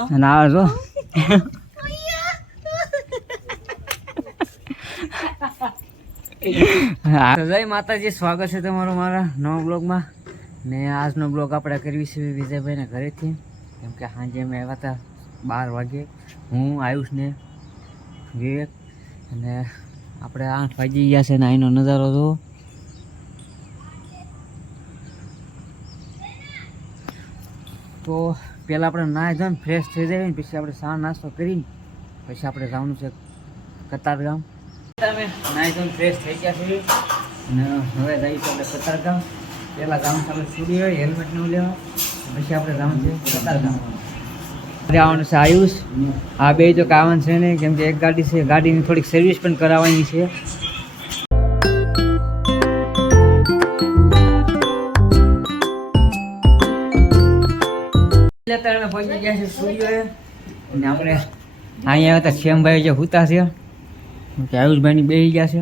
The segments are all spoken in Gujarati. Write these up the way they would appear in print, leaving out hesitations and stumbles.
અને આવે છો જય માતાજી, સ્વાગત છે તમારું મારા નવા બ્લોગમાં. ને આજનો બ્લોગ આપણે કરવી છે વિજયભાઈના ઘરેથી, કેમ કે સાંજે અમે આવ્યા હતા 12 વાગે. હું આયુષ ને વિવેક, અને આપણે 8 વાગી ગયા છે ને અહીંનો નજારો જુઓ. તો પહેલાં આપણે નાહી ધોઈને ફ્રેશ થઈ જાય ને પછી આપણે ચા નાસ્તો કરીને પછી આપણે જવાનું છે કતારગામ. અમે નાહી ધોઈને ફ્રેશ થઈ ગયા છીએ અને હવે જઈશું આપણે કતારગામ. પહેલાં જવાનું છે આપણે સ્ટુડિયો હેલ્મેટ ને લેવા, પછી આપણે જવાનું છે કતારગામ. જવાનું છે આયુષ, આ બે તો કાવાનું છે નહીં, કેમ કે એક ગાડી છે, ગાડીની થોડીક સર્વિસ પણ કરાવવાની છે. અત્યારે અમે પહોંચી ગયા છે સ્ટુડિયોએ, અને આપણે અહીંયા હતા શ્યામભાઈ જે હુતા છે કે આયુષભાઈની બેસી ગયા છે.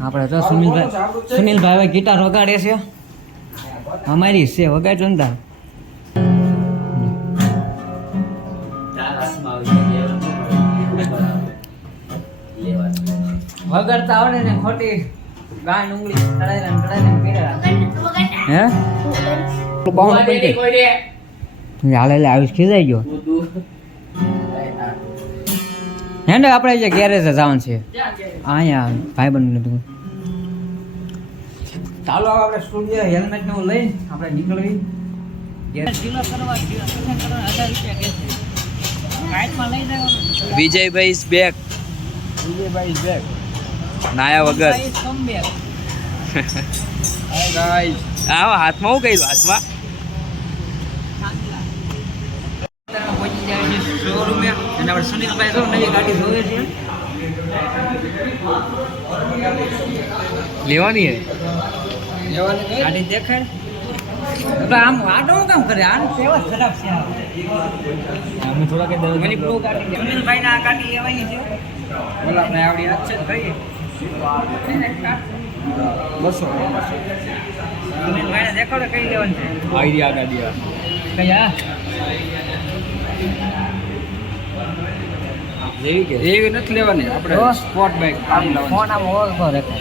આપણે તો સુનિલભાઈ હવે ગિટાર વગાડે છે, અમારી છે વગાડજો ને તાર. વગાડતા આવડે ને ખોટી ગાય ઉંગળી ચડાઈને હે બાવન હાલે આયુષ ખીજાઈ ગયો. હે ને આપણે જે ગેરેજ જવાનું છે અહીંયા ભાઈબંધ હતું. ચાલો આપણે સ્ટુડિયો હેલ્મેટ ને લઈને આપણે નીકળવી. Vijaybhai is back. Vijaybhai is back. નાયા વગર. આવો હાથમાં હું કર્યું હાથમાં. પહોંચી જાય છે શોરૂમે, અને આપણે સુનિલભાઈ જો નવી ગાડી જોવે છે. લેવાની હે ગાડી દેખાય તો આમ આટો કામ કરે, આમ સેવા ખરાબ છે. અમે થોડા કે મને બ્લુ ગાડી સુનિલભાઈ ના ગાડી લેવાની છે. બોલ આપણે આવડી વાત છે ભાઈ 200 સુનિલભાઈ ને દેખાડો કઈ લેવાની છે. આઈડિયા ગાડી કઈ આ લેવી કે એવી નથી લેવાની, આપણે સ્પોર્ટ બાઇક ફોન આમ ઓળખો રાખો.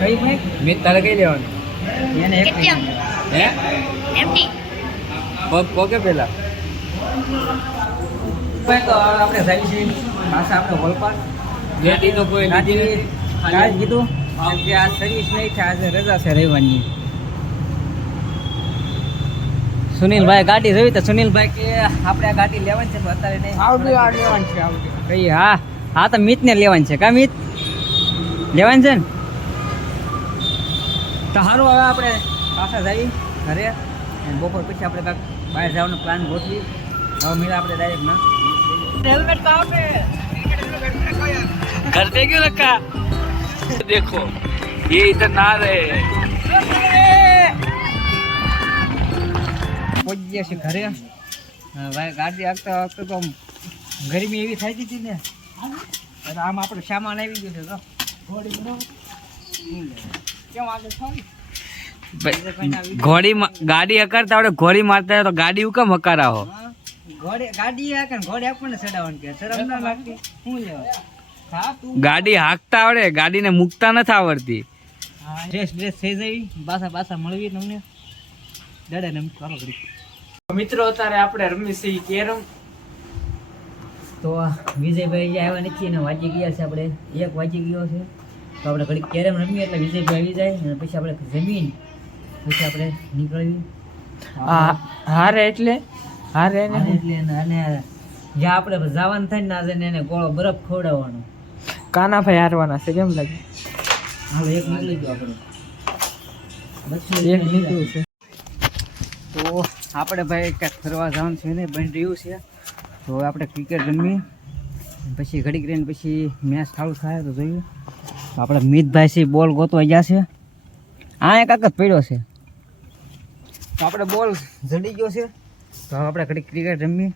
કઈ બાઈક મેં તારે કઈ લેવાની એને એક હે પગે પેલા તો આપણે જાય છે પાછા આપણે હોલપાર ગાડી તો કોઈ ગાડી કાલ કીધું કે આ સર્વિસ નહીં થાય, આજે રજા છે રવિવારની. સુનિલભાઈ ગાડી જોઈ તો સુનિલભાઈ કે આપણે આ ગાડી લેવાની છે, અત્યારે નહીં લેવાની છે. કઈ હા હા તો મિતને લેવાની છે. કા મિત લેવાની છે ને? તો સારું, હવે આપણે પાછા જઈએ ઘરે, અને બપોર પછી આપણે કાંઈક બહાર જવાનો પ્લાન ગોઠવી. હવે મેળા આપણે ડાયરેક્ટ ના હેલ્મેટ તો આપણે घर पे क्यों रखा देखो ये इधर ना रहे. પહોંચી ગયા છે ઘરે. ભાઈ ગાડી આગતા વખતે તો ગરમી એવી થઈ હતી ને, અને આમ આપણો સામાન આવી ગયો છે. તો કેમ આગળ થોડી घोड़ी गाड़ी अकड़ता आवड़े घोड़ी मारता है तो गाड़ी हुकम हकारा हो. ગાડી આ કે ઘોડે આપણને ચડાવવાનું કે શરમ ના લાગતી શું લેવા. હા તું ગાડી હાંકતા આવડે, ગાડીને મૂકતા નથી આવડતી. ડ્રેસ થઈ જઈ પાછા મળવી તમને દાદા ને ચાલો ઘડી. મિત્રો અત્યારે આપણે રમી છીએ કેરમ. તો વિજયભાઈ જે આવ્યા નથી અને વાંચી ગયા છે. આપણે 1 વાગી ગયો છે, તો આપણે ઘડી કેરમ રમીએ એટલે વિજયભાઈ આવી જાય, અને પછી આપણે જમીન પછી આપણે નીકળવી. હારે એટલે હારે અને જ્યાં આપણે જવાનું થાય ને આજે એને ગોળો બરફ ખવડાવવાનો. કાનાભાઈ હારવાના છે કેમ લાગે? હાલો એક નીકળી ગયો આપણે, એક નીકળ્યું છે. તો આપણે ભાઈ ક્યાંક ફરવા જવાનું છે ને બની રહ્યું છે. તો હવે આપણે ક્રિકેટ રમીએ, પછી ઘડીક રહીને પછી મેચ ચાલુ થાય તો જોઈએ. તો આપણે મિતભાઈ છે બોલ ગોતવા ગયા છે. આ એક જ પડ્યો છે, તો આપણે બોલ જડી ગયો છે. તો હવે આપણે ઘડીક ક્રિકેટ રમીએ.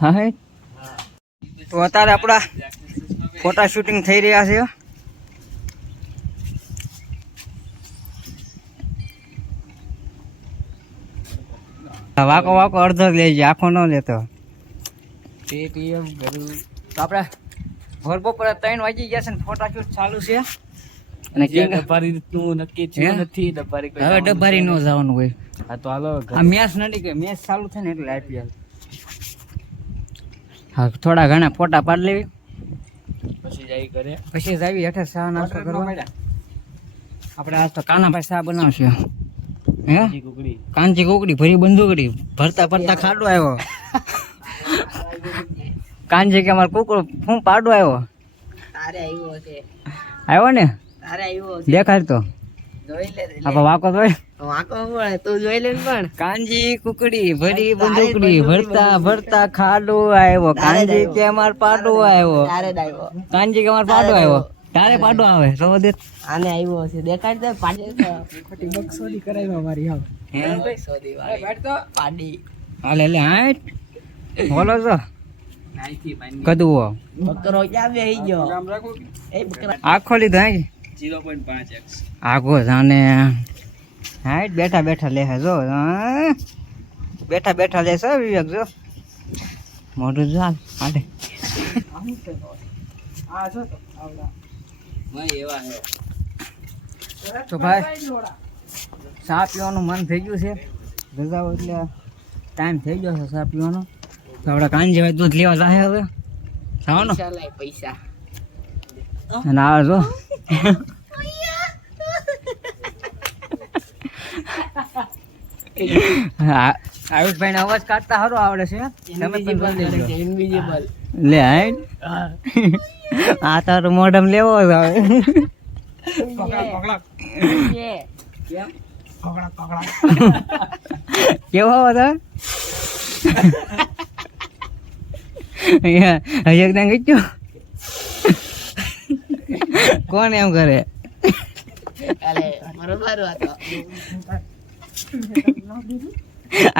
હા હે તો અત્યારે આપણા ફોટા શૂટિંગ થઈ રહ્યા છે. વાકો વાકો અડધો જ લેજો, આખો ન લેતો. પેટીએમ કરું તો આપણે ભોર બપોરે 3 વાગી ગયા છે ને ફોટાશૂટ ચાલુ છે. અને ડબ્બારી નું નક્કી થયું નથી. ડબ્બારી કોઈ હવે ડબ્બારી નો જવાનું હોય. હા તો હાલો આ મેચ નથી કે મેચ ચાલુ થાય ને એટલે આઈપીએલ. હા થોડા ઘણા ફોટા પાડી લેવી, પછી જાય ઘરે. પછી જાવી હેઠે ચા નાસ્તો કરવા. આપણે આજ તો કાનાભાઈ ચા બનાવશે. હે કુકડી કાંચી કુકડી ભરી બંદૂકડી ભરતા ભરતા ખાડો આવ્યો. કાંજી કે અમારે કુકડો હું પાડો આવ્યો. તારે આવ્યો છે, આવ્યો ને તારે આવ્યો છે. દેખાડ તો જોઈ લે આપણે વાકો જોઈ. વાંકો મળે તું જોઈ લે ને પણ. કાંજી કુકડી ભરી બંદૂકડી ભરતા ભરતા ખાડો આવ્યો. કાંજી કે અમાર પાડો આવ્યો. તારે જ આવ્યો. કાંજી કે અમાર પાડો આવ્યો. તારે પાડો આવે તો દે. આને આવ્યો છે દેખાડ દે. પાડે ખોટી બકસોડી કરાવી મારી હવે. હે બકસોડી વાળી પાડી. હાલે લે હાટ બોલો છો નાઈથી માની કદુઓ બકરો ક્યાં બેહી ગયો? એ બકરા આખો લીધો હે 0.5x. આગો જાને હાટ બેઠા બેઠા લે જો હા. બેઠા બેઠા લે છે વિવેક જો મોઢું ચાલ હાલે. આ જો તો આવડા મય એવા હે. તો ભાઈ ચા પીવાનું મન થઈ ગયું છે. રજાઓ એટલે ટાઈમ થઈ ગયો છે ચા પીવાનો. તો આપણે કાંજી ભાઈ દૂધ લેવા જાય હવે જાઓ ને. પૈસા લાય પૈસા. અને આ જો આયુષભાઈ ને અવાજ કાઢતા સારો આવડે છે. તમે પણ કરી લેજો. ઇનવિઝિબલ. લે હાઈ આ તારું મોઢમ લેવો જ આવે. કેવો હતા હજી એકદમ ગયું. કોણ એમ કરે? અરે બરોબર હતો.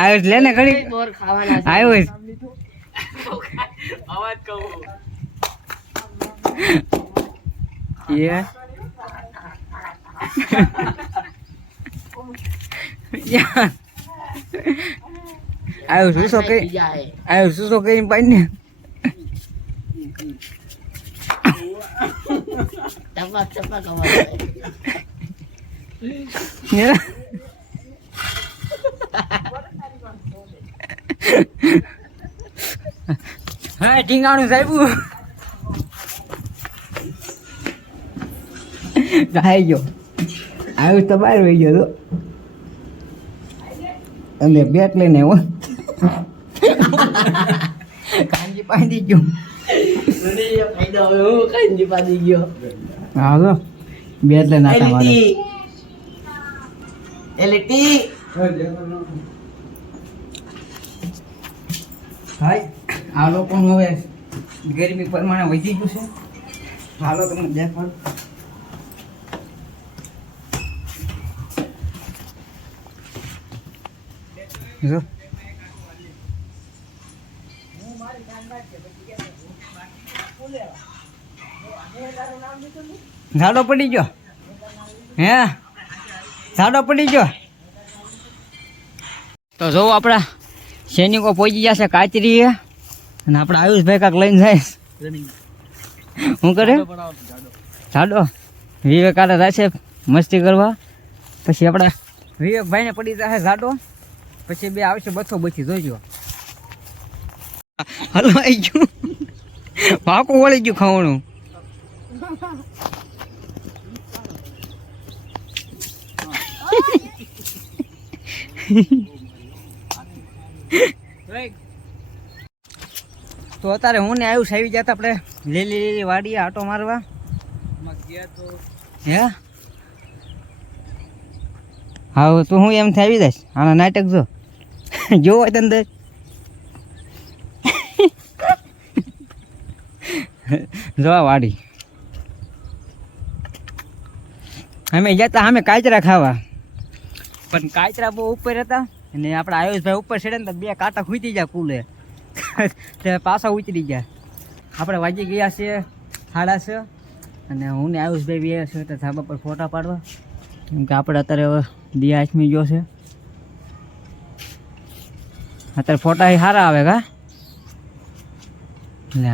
આયુષ લે ને ઘડી. બોર ખાવાના છે. આયુષ અવાજ કહું. એ આયુષ શું કઈ બીજા હે. આયુષ શું કઈ પાડી ને ટપક ટપક અવાજ આવે. હા ઢીંગાણું સાહેબ ખાઈ ગયો. આયુષ તો બહાર વહી ગયો તો એટલે બેટ લઈને આવ્યો. કાંજી પાડી ગયો. ફાયદો હવે હું કઈ દીપાદી ગયો. હા તો બેટ લઈને આટા મારે. એલટી હાય આ લોકોનું હવે ગરમી પ્રમાણે વધી ગયું છે. હાલો તમને દેખાડ. જો ઝાડો પડી ગયો. હે ઝાડો પડી ગયો. તો જો આપણા સૈનિકો પહોંચી જશે કાચરી અને આપણે આયુષભાઈ કાંક લઈને જાય. શું કરે ઝાડો? વિવેકાને જશે મસ્તી કરવા. પછી આપણા વિવેકભાઈને પડી જશે ઝાડો. પછી બે આવશે બસો બચી જોઈજો. હલવાઈ ગયું. પાકું વળી ગયું ખાવાનું. તો અત્યારે હું ને આયુષ આવી જતા આપણે લીલી લીલી વાડીએ આટો મારવા. હે હા તો હું એમ આવી જઈશ. આના નાટક જો જોવો હોય તને જોવા વાડી. અમે જતા અમે કાચરા ખાવા પણ કાચરા બહુ ઉપર હતા અને આપણા આયુષભાઈ ઉપર ચડે ને તો બે કાંટા ખૂટી જાય પુલે તે પાછા ઉતરી ગયા. આપણે વાગી ગયા છે 6:30 અને હું ને આયુષભાઈ બે છે તો ધાબા પર ફોટા પાડવા. કેમ કે આપણે અત્યારે હવે દિયા આચમી ગયો છે. અત્યારે ફોટા સારા આવે કા લે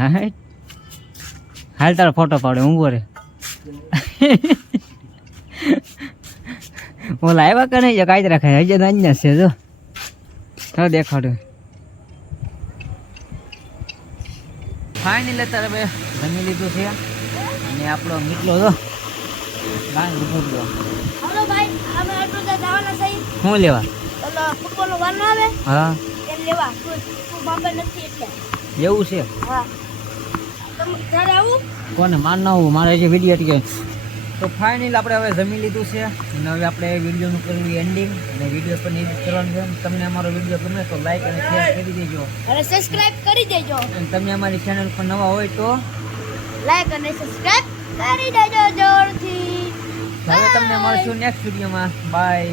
હાલ તારો ફોટો પાડે ઊંઘો રે ઓલા આવ્યા કે નહીં કાંઈ રાખાય હજે અહીંયા છે જો હવે દેખાડો ફાઇનલી અત્યારે બે જમી લીધું છે અને આપણો નીકળો જો ગાંગ ઉભો હાલો ભાઈ અમે આટલું જવાના છે શું લેવા ઓલો ફૂટબોલનો વાર ના આવે હા એ લેવા તું બાપા નથી એટલે એવું છે હા તમે ઘરે આવું કોને માર ના હોવું મારે જે વિડીયો કે તો ફાઇનલ આપણે હવે જમી લીધું છે અને હવે આપણે વિડીયોનું કરવું એન્ડિંગ અને વિડીયો પણ એડિટ કરવાનું છે તમને અમારો વિડીયો ગમે તો લાઈક અને શેર કરી દેજો અને સબસ્ક્રાઇબ કરી દેજો અને તમે અમારી ચેનલ પર નવા હોય તો લાઈક અને સબસ્ક્રાઇબ કરી દેજો જોરથી હવે તમને મળશું નેક્સ્ટ વિડીયોમાં બાય